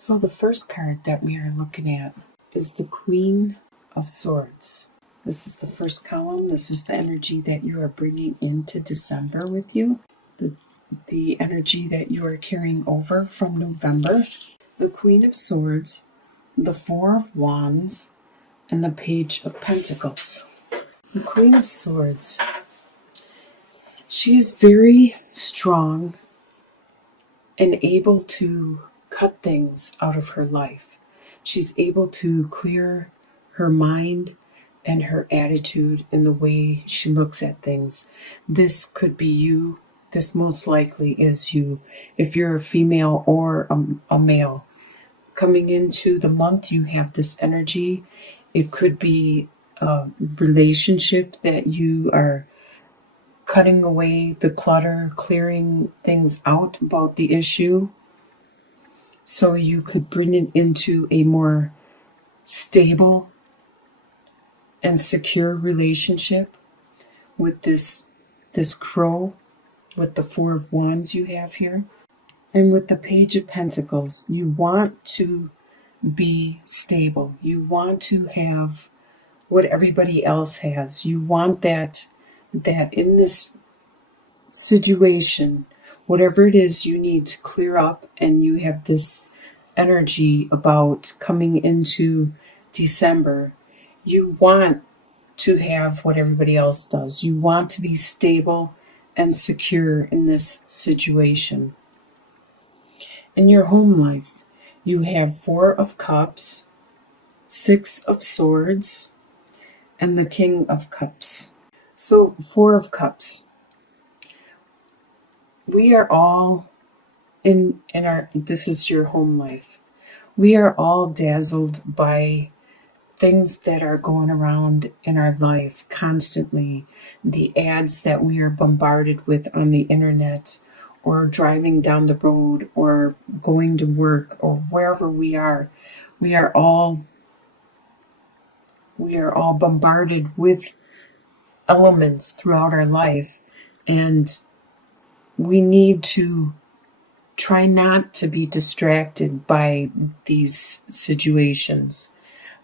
So the first card that we are looking at is the Queen of Swords. This is the first column. This is the energy that you are bringing into December with you. The energy that you are carrying over from November. The Queen of Swords, the Four of Wands, and the Page of Pentacles. The Queen of Swords, she is very strong and able to cut things out of her life. She's able to clear her mind and her attitude and the way she looks at things. This could be you. This most likely is you. If you're a female or a male. Coming into the month, you have this energy. It could be a relationship that you are cutting away the clutter, clearing things out about the issue, so you could bring it into a more stable and secure relationship with this crow, with the Four of Wands you have here. And with the Page of Pentacles, you want to be stable. You want to have what everybody else has. You want that in this situation, whatever it is you need to clear up, and you have this energy about coming into December, you want to have what everybody else does. You want to be stable and secure in this situation. In your home life, you have Four of Cups, Six of Swords, and the King of Cups. So, Four of Cups. We are all in this is your home life. We are all dazzled by things that are going around in our life constantly. The ads that we are bombarded with on the internet, or driving down the road, or going to work, or wherever we are all bombarded with elements throughout our life, and we need to try not to be distracted by these situations,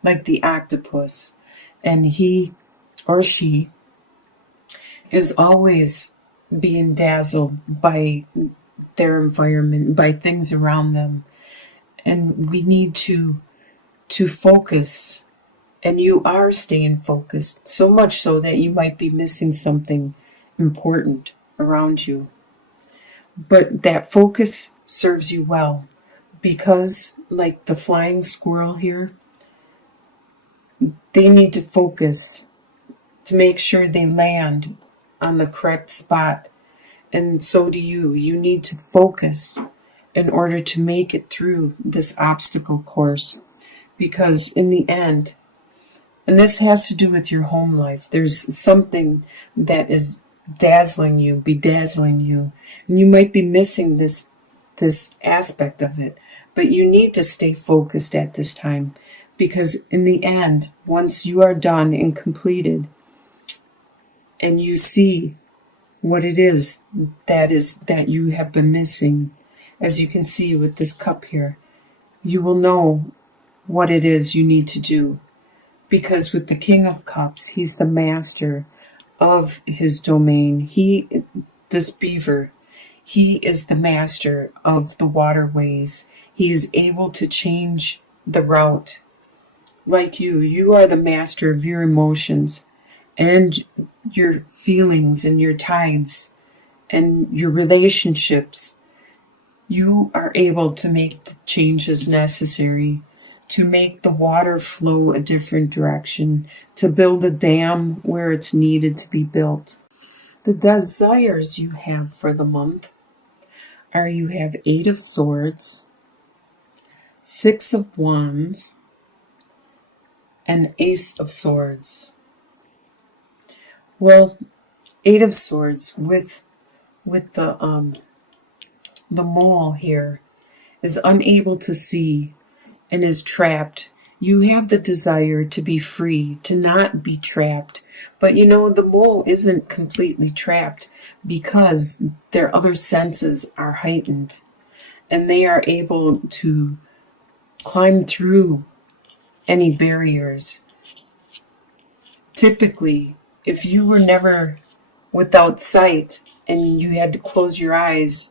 like the octopus. And he or she is always being dazzled by their environment, by things around them. And we need to focus. And you are staying focused, so much so that you might be missing something important around you. But that focus serves you well, because like the flying squirrel here, they need to focus to make sure they land on the correct spot. And so do you. You need to focus in order to make it through this obstacle course. Because in the end, and this has to do with your home life, there's something that is dazzling you, bedazzling you, and you might be missing this aspect of it. But you need to stay focused at this time, because in the end, once you are done and completed, and you see what it is that you have been missing, as you can see with this cup here, you will know what it is you need to do. Because with the King of Cups, he's the master of his domain. This beaver, he is the master of the waterways. He is able to change the route. Like you are the master of your emotions and your feelings and your tides and your relationships. You are able to make the changes necessary to make the water flow a different direction, to build a dam where it's needed to be built. The desires you have for the month are, you have Eight of Swords, Six of Wands, and Ace of Swords. Well, Eight of Swords with the mole here is unable to see and is trapped. You have the desire to be free, to not be trapped. But the mole isn't completely trapped, because their other senses are heightened, and they are able to climb through any barriers. Typically, if you were never without sight and you had to close your eyes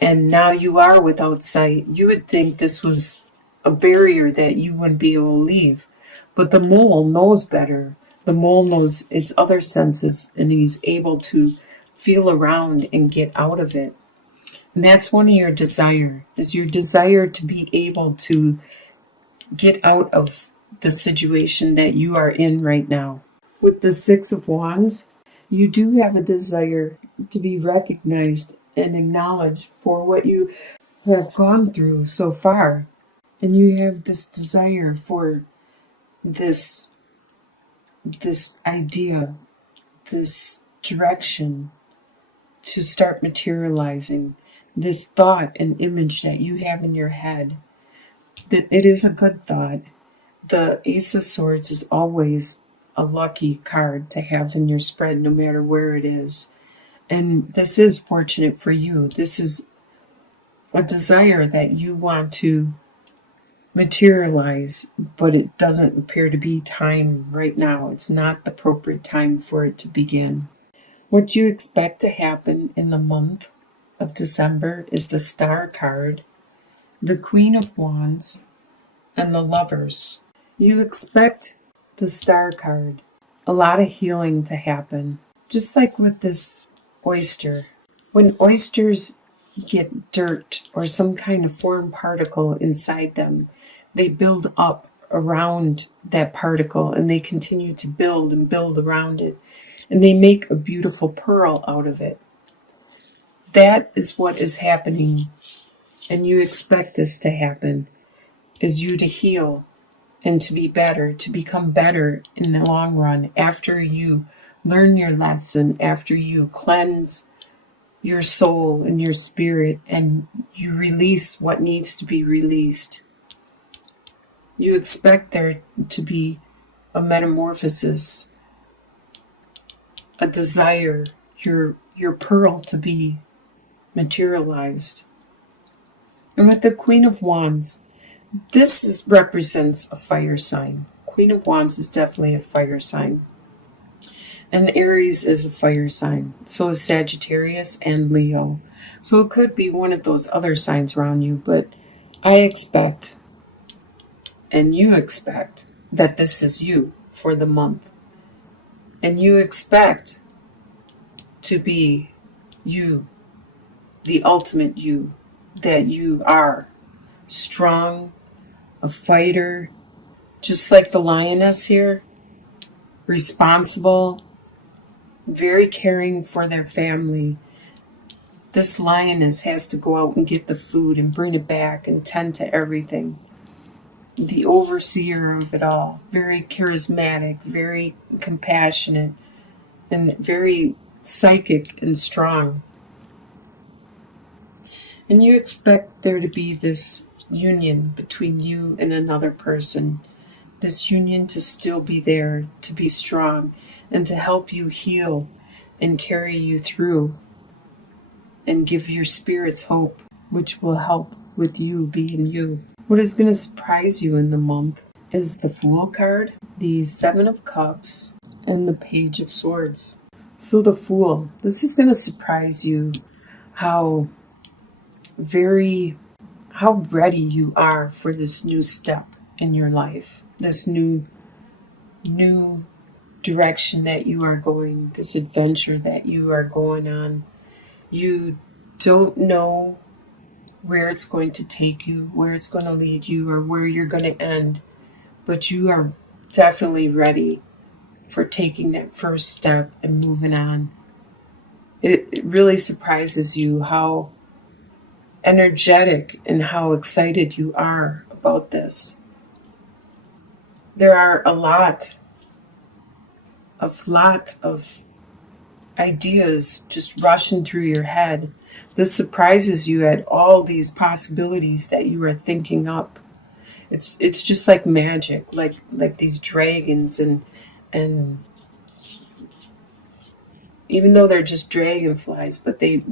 and now you are without sight, you would think this was a barrier that you wouldn't be able to leave. But the mole knows better. The mole knows its other senses, and he's able to feel around and get out of it. And that's one of your desire, is your desire to be able to get out of the situation that you are in right now. With the Six of Wands, you do have a desire to be recognized and acknowledged for what you have gone through so far. And you have this desire for this idea, this direction to start materializing, this thought and image that you have in your head, that it is a good thought. The Ace of Swords is always a lucky card to have in your spread, no matter where it is. And this is fortunate for you. This is a desire that you want to materialize, but it doesn't appear to be time right now. It's not the appropriate time for it to begin. What you expect to happen in the month of December is the Star card, the Queen of Wands, and the Lovers. You expect the Star card, a lot of healing to happen, just like with this oyster. When oysters get dirt or some kind of foreign particle inside them, they build up around that particle and they continue to build and build around it, and they make a beautiful pearl out of it. That is what is happening, and you expect this to happen, is you to heal and to be better, to become better in the long run after you learn your lesson, after you cleanse your soul and your spirit and you release what needs to be released. You expect there to be a metamorphosis, a desire, your pearl to be materialized. And with the Queen of Wands, represents a fire sign. Queen of Wands is definitely a fire sign. And Aries is a fire sign. So is Sagittarius and Leo. So it could be one of those other signs around you, but I expect, and you expect, that this is you for the month. And you expect to be you, the ultimate you, that you are strong, a fighter, just like the lioness here, responsible, very caring for their family. This lioness has to go out and get the food and bring it back and tend to everything. The overseer of it all, very charismatic, very compassionate, and very psychic and strong. And you expect there to be this union between you and another person, this union to still be there, to be strong, and to help you heal and carry you through and give your spirits hope, which will help with you being you. What is going to surprise you in the month is the Fool card, the Seven of Cups, and the Page of Swords. So the Fool, this is going to surprise you how ready you are for this new step in your life, this new direction that you are going, this adventure that you are going on. You don't know where it's going to take you, where it's going to lead you, or where you're going to end, but you are definitely ready for taking that first step and moving on. It really surprises you how energetic and how excited you are about this. There are a lot of ideas just rushing through your head. This surprises you at all these possibilities that you are thinking up. It's just like magic, like these dragons, and even though they're just dragonflies, but they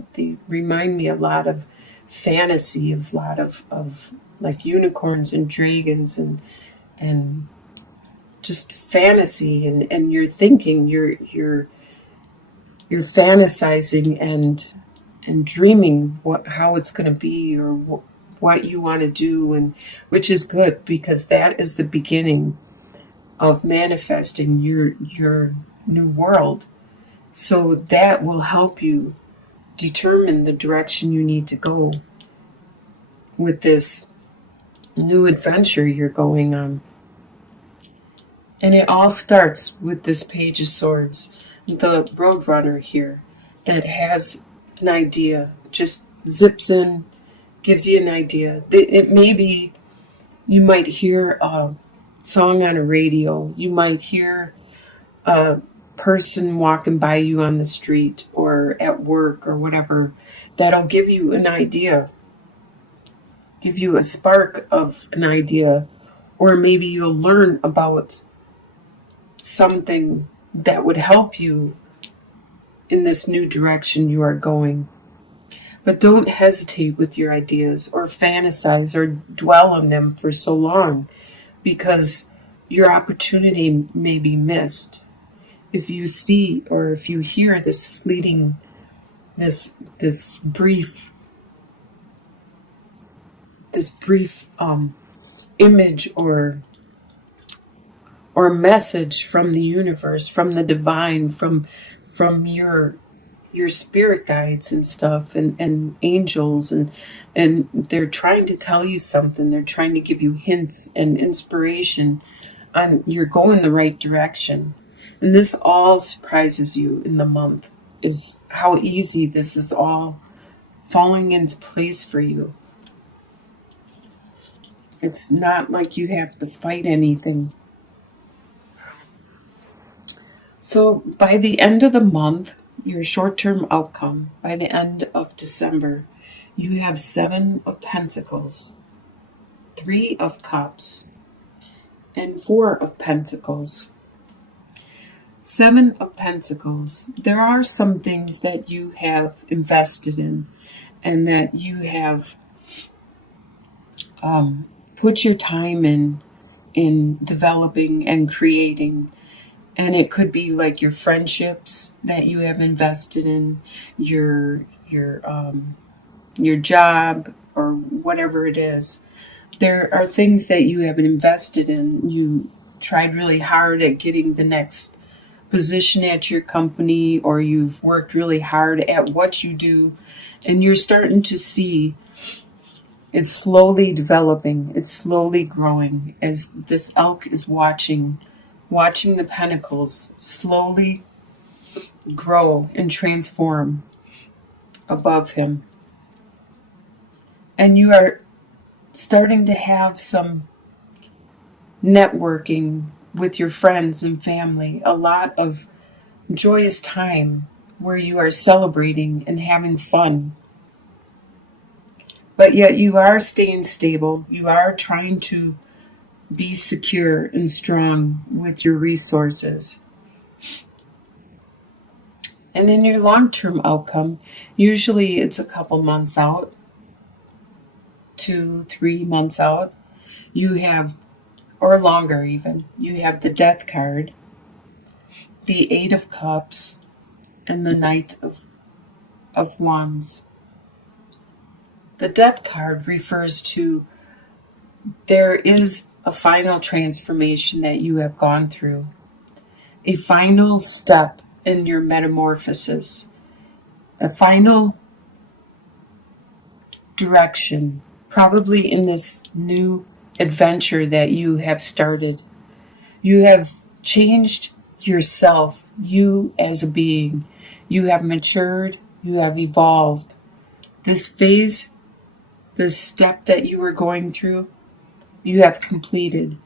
remind me a lot of fantasy, of a lot of like unicorns and dragons and just fantasy, and you're thinking, you're fantasizing and dreaming how it's going to be, or what you want to do, and which is good, because that is the beginning of manifesting your new world. So that will help you determine the direction you need to go with this new adventure you're going on. And it all starts with this Page of Swords, the Roadrunner here, that has an idea, just zips in, gives you an idea. It may be, you might hear a song on a radio, you might hear a person walking by you on the street or at work or whatever, that'll give you an idea, give you a spark of an idea, or maybe you'll learn about something that would help you in this new direction you are going. But don't hesitate with your ideas or fantasize or dwell on them for so long, because your opportunity may be missed. If you see or if you hear this fleeting, this brief image or message from the universe, from the divine, from your spirit guides and stuff, and angels, and they're trying to tell you something, they're trying to give you hints and inspiration on you're going the right direction. And this all surprises you in the month, is how easy this is all falling into place for you. It's not like you have to fight anything. So by the end of the month, your short-term outcome, by the end of December, you have 7 of Pentacles, 3 of Cups, and 4 of Pentacles. 7 of Pentacles. There are some things that you have invested in and that you have put your time in developing and creating. And it could be like your friendships that you have invested in, your job, or whatever it is. There are things that you have invested in. You tried really hard at getting the next position at your company, or you've worked really hard at what you do, and you're starting to see it's slowly developing, it's slowly growing, as this elk is watching the pentacles slowly grow and transform above him. And you are starting to have some networking with your friends and family, a lot of joyous time where you are celebrating and having fun. But yet you are staying stable. You are trying to be secure and strong with your resources. And in your long-term outcome, usually it's a couple months out, 2-3 months out, you have, or longer even, you have the Death card, the 8 of Cups, and the Knight of Wands. The Death card refers to there is a final transformation that you have gone through, a final step in your metamorphosis, a final direction, probably in this new adventure that you have started. You have changed yourself, you as a being. You have matured, you have evolved. This phase, this step that you were going through, you have completed.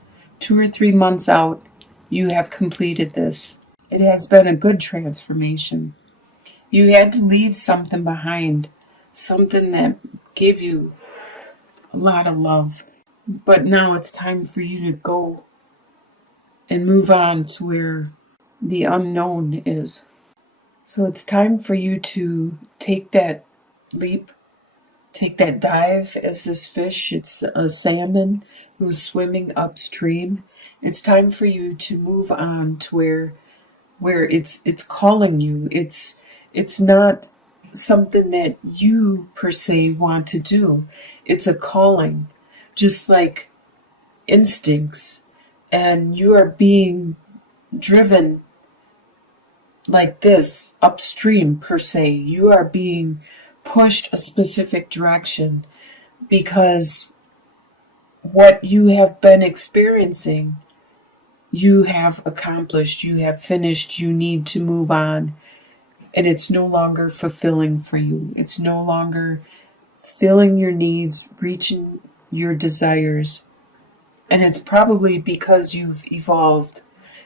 2 or 3 months out, you have completed this. It has been a good transformation. You had to leave something behind, something that gave you a lot of love. But now it's time for you to go and move on to where the unknown is. So it's time for you to take that leap, take that dive as this fish. It's a salmon who's swimming upstream. It's time for you to move on to where it's calling you. It's not something that you per se want to do. It's a calling, just like instincts, and you are being driven like this upstream per se. You are being pushed a specific direction because what you have been experiencing, you have accomplished, you have finished, you need to move on, and it's no longer fulfilling for you. It's no longer filling your needs, reaching your desires. And it's probably because you've evolved.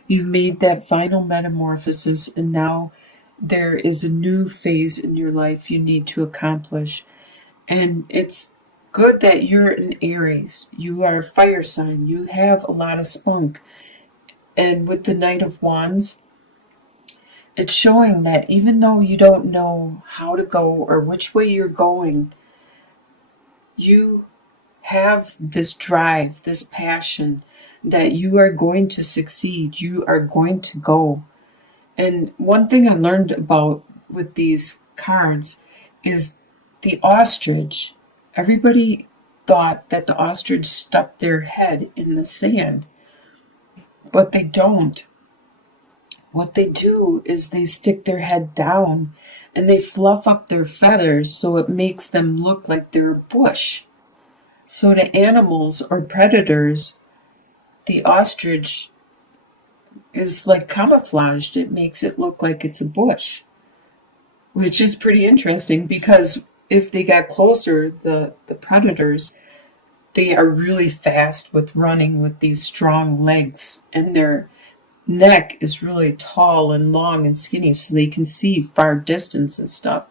You've made that final metamorphosis, and now there is a new phase in your life you need to accomplish. And it's good that you're an Aries. You are a fire sign. You have a lot of spunk. And with the Knight of Wands, it's showing that even though you don't know how to go or which way you're going, you have this drive, this passion that you are going to succeed. You are going to go. And one thing I learned about with these cards is the ostrich. Everybody thought that the ostrich stuck their head in the sand, but they don't. What they do is they stick their head down and they fluff up their feathers so it makes them look like they're a bush. So to animals or predators, the ostrich is like camouflaged. It makes it look like it's a bush, which is pretty interesting because if they got closer, the predators, they are really fast with running with these strong legs, and their neck is really tall and long and skinny so they can see far distance and stuff.